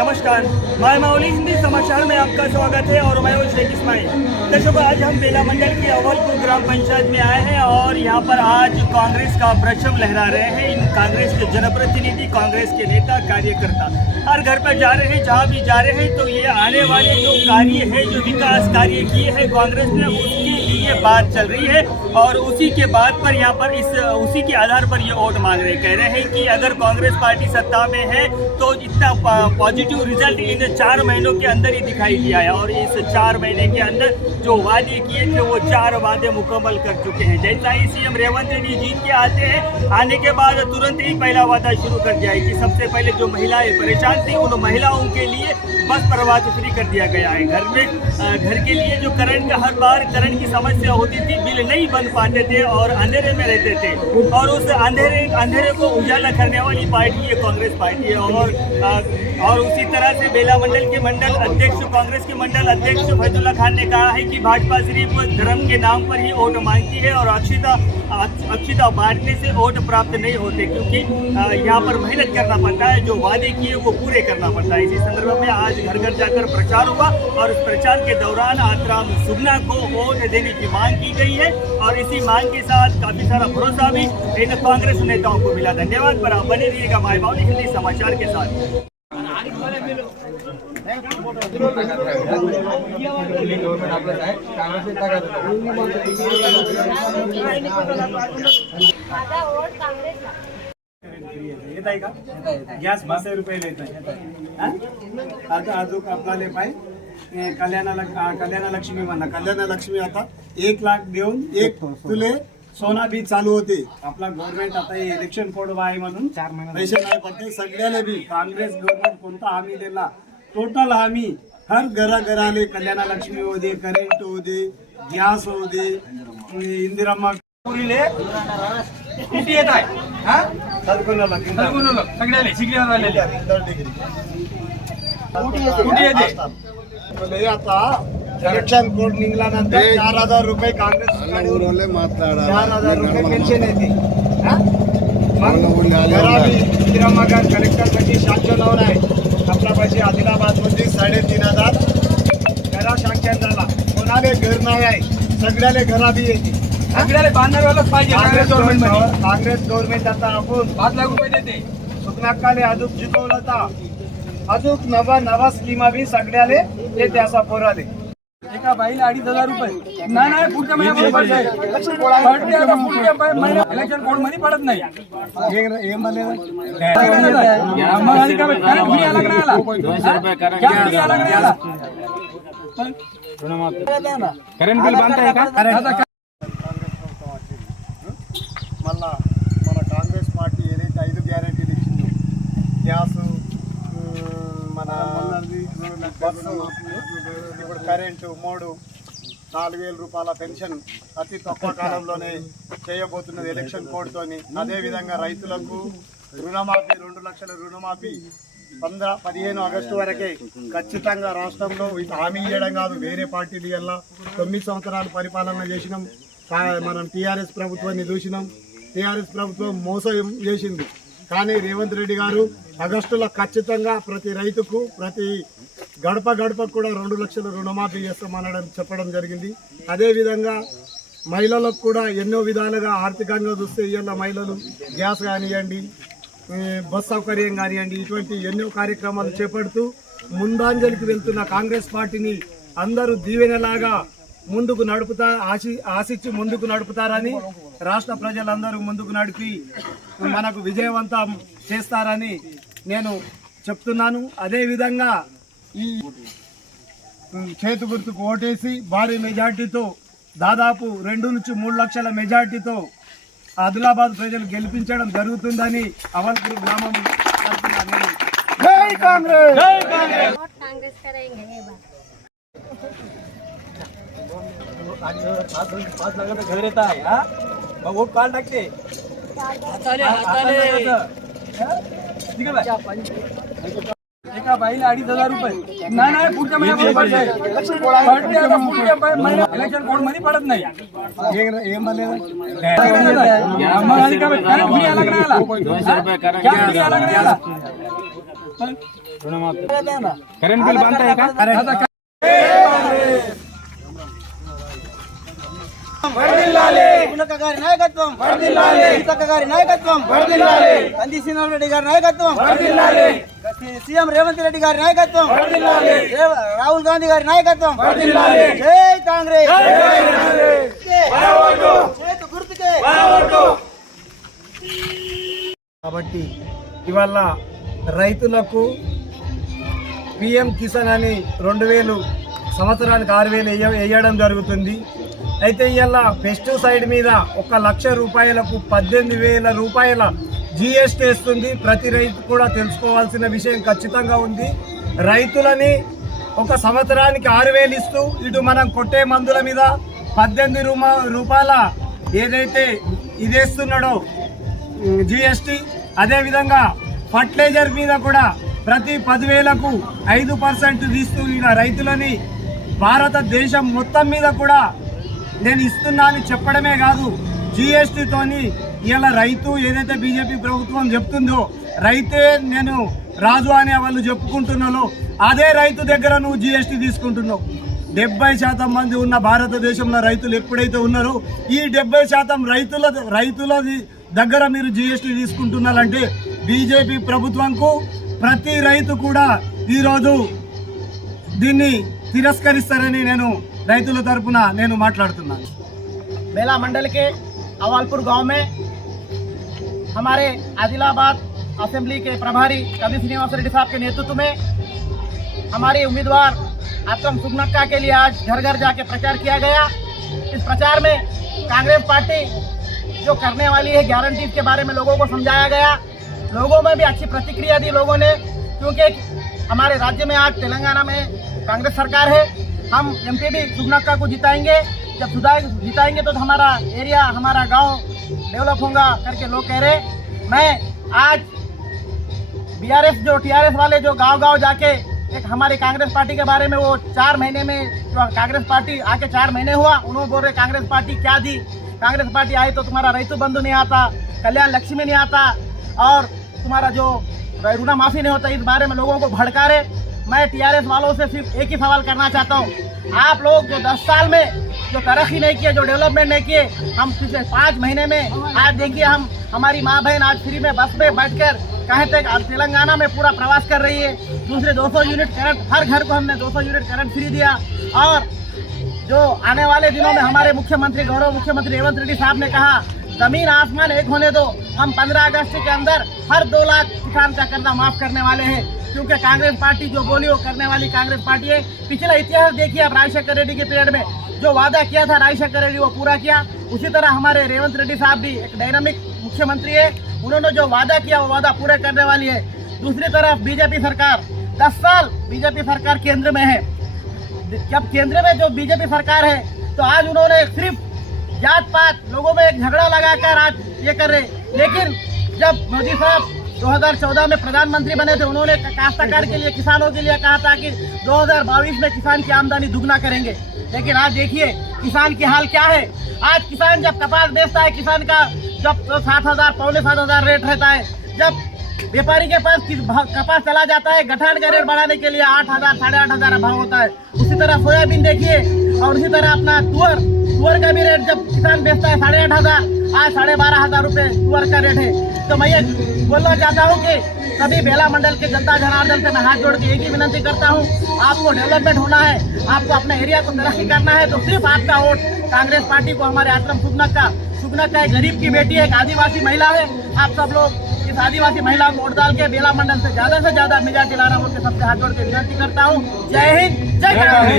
नमस्कार, माय मावली हिंदी समाचार में आपका स्वागत है और मैं हूं शेख इस्माइल। दर्शकों, आज हम बेला मंडल की अव्वलपुर ग्राम पंचायत में आए हैं और यहाँ पर आज कांग्रेस का परचम लहरा रहे हैं। इन कांग्रेस के जनप्रतिनिधि, कांग्रेस के नेता, कार्यकर्ता हर घर पर जा रहे हैं। जहाँ भी जा रहे हैं तो ये आने वाले जो कार्य है, जो विकास कार्य किए हैं कांग्रेस ने, उसके लिए बात चल रही है और उसी के बाद पर यहाँ पर उसी के आधार पर ये वोट मांग रहे, कह रहे हैं कि अगर कांग्रेस पार्टी सत्ता में है तो इतना पॉजिटिव रिजल्ट इन 4 महीनों के अंदर ही दिखाई दिया है और इस 4 महीने के अंदर जो वादे किए थे वो 4 वादे मुकम्मल कर चुके हैं। जैसा ही सीएम रेवंत रेड्डी जीत के आते हैं, आने के बाद तुरंत ही पहला वादा शुरू कर दिया है कि सबसे पहले जो महिलाएं परेशान थी उन महिलाओं के लिए बस प्रवास फ्री कर दिया गया है। घर के लिए जो करंट का हर बार करंट की समस्या होती थी, बिल नहीं बन पाते थे और अंधेरे में रहते थे और उस अंधेरे को उजाला करने वाली पार्टी ये कांग्रेस पार्टी है। और उसी तरह से बेला मंडल के मंडल अध्यक्ष, कांग्रेस के मंडल अध्यक्ष फैजुल्ला खान ने कहा है कि भाजपा सिर्फ धर्म के नाम पर ही वोट मांगती है और अक्षिता बांटने से वोट प्राप्त नहीं होते, क्योंकि यहाँ पर मेहनत करना पड़ता है, जो वादे किए वो पूरे करना पड़ता है। इसी संदर्भ में आज घर घर जाकर प्रचार हुआ और उस प्रचार के दौरान आतराम सुगना को वोट देने की मांग की गई है और इसी मांग के साथ काफी सारा भरोसा भी इन कांग्रेस नेताओं को मिला। धन्यवाद। पर आप बने रहिएगा माय मावली हिंदी समाचार के साथ। येत आहे का? गॅस 500 रुपये येत आहे. आता अजून आपल्याला पाय कल्याण लक्ष्मी म्हणा. कल्याण लक्ष्मी आता 1 लाख देऊन 1 तुले सोना बी चालू होते. आपला गव्हर्नमेंट आता हे इलेक्शन कोड आहे म्हणून पैसे नाही पडते. सगळ्याला बी काँग्रेस गव्हर्नमेंट कोणता हमी दिला, टोटल हमी हर घराघराले कल्याण लक्ष्मी हो दे, करेंट हो दे, गॅस हो दे, इंदिराम्मा पुरीले किती येत आहे. सगळ्याला आता इलेक्शन कोड निघाल्यानंतर 4000 रुपये काँग्रेस 4000 रुपये पेन्शन येते. इंदिराम्मा कलेक्टरसाठी 709 आहे. आपला पैसे आदिलाबाद मध्ये 3500 घरा शांक्षन झाला. कोणाले घर नाही आहे, सगळ्याले घरा बी येते. सगळ्याला बांधणारवालाच पाहिजे. काँग्रेस गव्हर्नमेंट आता आपण 5 लाख रुपये देते. सुकनाकाले अजून जिंकवलं होता. अजून नवा स्कीमा बी सगळ्याले येते असा पोराले. एका बाईला 2500 रुपये. नाही पुढच्या महिन्यामध्ये पडते. इलेक्शन कोड मध्ये पडत नाही. కరెంట్ బిల్ బాంతాయి का? మళ్ళా మన కాంగ్రెస్ పార్టీ ఏదైతే 5 గ్యారెంటీలు ఇచ్చిందో, గ్యాస్, మన బస్సు, ఇప్పుడు కరెంటు 3, 4000 రూపాయల పెన్షన్ అతి తక్కువ కాలంలోనే చేయబోతున్నది ఎలక్షన్ కోడ్తోని. అదేవిధంగా రైతులకు రుణమాఫీ 2 లక్షల రుణమాఫీ 15 ఆగస్టు వరకే ఖచ్చితంగా రాష్ట్రంలో హామీ ఇవ్వడం కాదు, వేరే పార్టీలు వల్ల 9 సంవత్సరాలు పరిపాలన చేసినాం. మనం టీఆర్ఎస్ ప్రభుత్వాన్ని చూసినాం. టీఆర్ఎస్ ప్రభుత్వం మోసం చేసింది. కానీ రేవంత్ రెడ్డి గారు ఆగస్టులో ఖచ్చితంగా ప్రతి రైతుకు, ప్రతి గడపకు కూడా 2 లక్షల రుణమాఫీ చేస్తామనడం చెప్పడం జరిగింది. అదేవిధంగా మహిళలకు కూడా ఎన్నో విధాలుగా ఆర్థికంగా చూస్తే ఇవాళ మహిళలు గ్యాస్ కానివ్వండి, బస్ సౌకర్యం కానివ్వండి, ఇటువంటి ఎన్నో కార్యక్రమాలు చేపడుతూ ముందంజలికి వెళ్తున్న కాంగ్రెస్ పార్టీని అందరూ దీవెనలాగా ముందుకు ఆశించి ముందుకు నడుపుతారని, రాష్ట్ర ప్రజలందరూ ముందుకు నడిపి మనకు విజయవంతం చేస్తారని నేను చెప్తున్నాను. అదేవిధంగా ఈ చేతు గుర్తుకు ఓటేసి భారీ మెజార్టీతో, దాదాపు 2 నుంచి 3 లక్షల మెజార్టీతో ఆదిలాబాద్ ప్రజలు గెలిపించడం జరుగుతుందని అవ్వల్పూర్ గ్రామం జై కాంగ్రెస్, జై కాంగ్రెస్. 5 लाखाचं घर येत आहे. मग वोट काढ टाकते. एका बाईला 2500 रुपये. नाही पुढच्या महिन्यामध्ये पडते. इलेक्शन कोड मध्ये पडत नाही. కరెంట్ బిల్ బంద్ आहे का? గుణక గారి నాయకత్వం వర్ధిల్లాలి, సీతక్క గారి నాయకత్వం వర్ధిల్లాలి, కంది శ్రీనివాస్ రెడ్డి గారి నాయకత్వం వర్ధిల్లాలి, సీఎం రేవంత్ రెడ్డి గారి నాయకత్వం వర్ధిల్లాలి, రాహుల్ గాంధీ గారి నాయకత్వం వర్ధిల్లాలి, జై కాంగ్రెస్, చేతు గుర్తుకే. కాబట్టి ఇవాళ రైతులకు పిఎం కిసాన్ అని 2000 సంవత్సరానికి 6000 వేయడం జరుగుతుంది. అయితే ఇవాళ పెస్టిసైడ్ మీద 1,00,000 రూపాయలకు 18,000 రూపాయల జిఎస్టీ వేస్తుంది. ప్రతి రైతు కూడా తెలుసుకోవాల్సిన విషయం ఖచ్చితంగా ఉంది. రైతులని ఒక సంవత్సరానికి 6,000 ఇస్తూ ఇటు మనం కొట్టే మందుల మీద 18 రూపాయల ఏదైతే ఇదేస్తున్నాడో జిఎస్టీ, అదేవిధంగా ఫర్టిలైజర్ మీద కూడా ప్రతి 10,000కు 5% తీస్తూ ఇలా రైతులని భారతదేశం మొత్తం మీద కూడా నేను ఇస్తున్నా అని చెప్పడమే కాదు, జిఎస్టీతోని ఇలా రైతు ఏదైతే బీజేపీ ప్రభుత్వం చెప్తుందో రైతే నేను రాజు అని వాళ్ళు చెప్పుకుంటున్నారో అదే రైతు దగ్గర నువ్వు జిఎస్టీ తీసుకుంటున్నావు. 70% మంది ఉన్న భారతదేశంలో రైతులు ఎప్పుడైతే ఉన్నారో ఈ 70% రైతుల దగ్గర మీరు జిఎస్టీ తీసుకుంటున్నారంటే బీజేపీ ప్రభుత్వంకు ప్రతి రైతు కూడా ఈరోజు దీన్ని తిరస్కరిస్తారని నేను రైతుల తరపున నేను మాట్లాడుతున్నాను. बेला मंडल के अवालपुर गांव में हमारे आदिलाबाद असेंबली के प्रभारी कंदी श्रीनिवास रेड्डी साहब के नेतृत्व में हमारे उम्मीदवार आक्रम सुगनक्का के लिए आज घर घर जाके प्रचार किया गया। इस प्रचार में कांग्रेस पार्टी जो करने वाली है गारंटीज के बारे में लोगों को समझाया गया। लोगों में भी अच्छी प्रतिक्रिया दी लोगों ने, क्योंकि हमारे राज्य में आज तेलंगाना में कांग्रेस सरकार है। हम एमपी भी सुगनक्का को जिताएंगे। जब जिताएंगे तो हमारा एरिया, हमारा गांव डेवलप होगा करके लोग कह रहे। मैं आज बीआरएस जो टीआरएस वाले जो गांव-गांव जाके एक हमारी कांग्रेस पार्टी के बारे में वो 4 महीने में जो कांग्रेस पार्टी आके 4 महीने हुआ, उन्होंने बोल रहे कांग्रेस पार्टी क्या दी, कांग्रेस पार्टी आई तो तुम्हारा रैतु बंधु नहीं आता, कल्याण लक्ष्मी नहीं आता और तुम्हारा जो ऋण माफी नहीं होता। इस बारे में लोगों को भड़का रहे। मैं टीआरएस वालों से सिर्फ एक ही सवाल करना चाहता हूँ, आप लोग जो 10 साल में जो तरक्की नहीं किए, जो डेवलपमेंट नहीं किए, हम पिछले 5 महीने में आज देखिए हमारी माँ बहन आज फ्री में बस में बैठकर कहीं तक तेलंगाना में पूरा प्रवास कर रही है। दूसरे 200 यूनिट करंट हर घर को हमने 200 यूनिट करंट फ्री दिया। और जो आने वाले दिनों में हमारे मुख्यमंत्री गौरव मुख्यमंत्री रेवंत रेड्डी साहब ने कहा जमीन आसमान एक होने दो, हम 15 अगस्त के अंदर हर 2 लाख किसान का कर्जा माफ करने वाले हैं। क्योंकि कांग्रेस पार्टी जो बोली वो करने वाली कांग्रेस पार्टी है। पिछला इतिहास देखिए आप, राजशेखर रेड्डी के पीरियड में जो वादा किया था राजशेखर रेड्डी वो पूरा किया। उसी तरह हमारे रेवंत रेड्डी साहब भी एक डायनामिक मुख्यमंत्री है, उन्होंने जो वादा किया वो वादा पूरा करने वाली है। दूसरी तरफ बीजेपी सरकार 10 साल बीजेपी सरकार केंद्र में है। जब केंद्र में जो बीजेपी सरकार है तो आज उन्होंने सिर्फ जात पात लोगों में एक झगड़ा लगाकर आज ये कर रहे। लेकिन जब मोदी साहब 2014 में प्रधानमंत्री बने थे, उन्होंने काश्तकार के लिए, किसानों के लिए कहा था कि 2022 में किसान की आमदनी दुगना करेंगे। लेकिन आज देखिए किसान की हाल क्या है। आज किसान जब कपास बेचता है, किसान का जब 7,000 पौने 7,000 रेट रहता है, जब व्यापारी के पास कपास चला जाता है, गठान का रेट बढ़ाने के लिए 8,000 साढ़े 8,000 भाव होता है। उसी तरह सोयाबीन देखिए और उसी तरह अपना तुअर का भी रेट जब किसान बेचता है 8,500, आज 12,500 रुपये तुअर का रेट है। तो मैं ये बोलना चाहता हूँ कि सभी बेला मंडल के जनता जनार्दन से मैं हाथ जोड़ के एक ही विनती करता हूँ, आपको डेवलपमेंट होना है, आपको अपने एरिया को तरक्की करना है तो सिर्फ आपका वोट कांग्रेस पार्टी को, हमारे आक्रम सुगनक्का एक गरीब की बेटी है, एक आदिवासी महिला है। आप सब लोग इस आदिवासी महिला को वोट डाल के बेला मंडल से ज्यादा मेजॉरिटी लाना बोल के सबसे हाथ जोड़ के विनती करता हूँ। जय हिंद, जय कांग्रेस।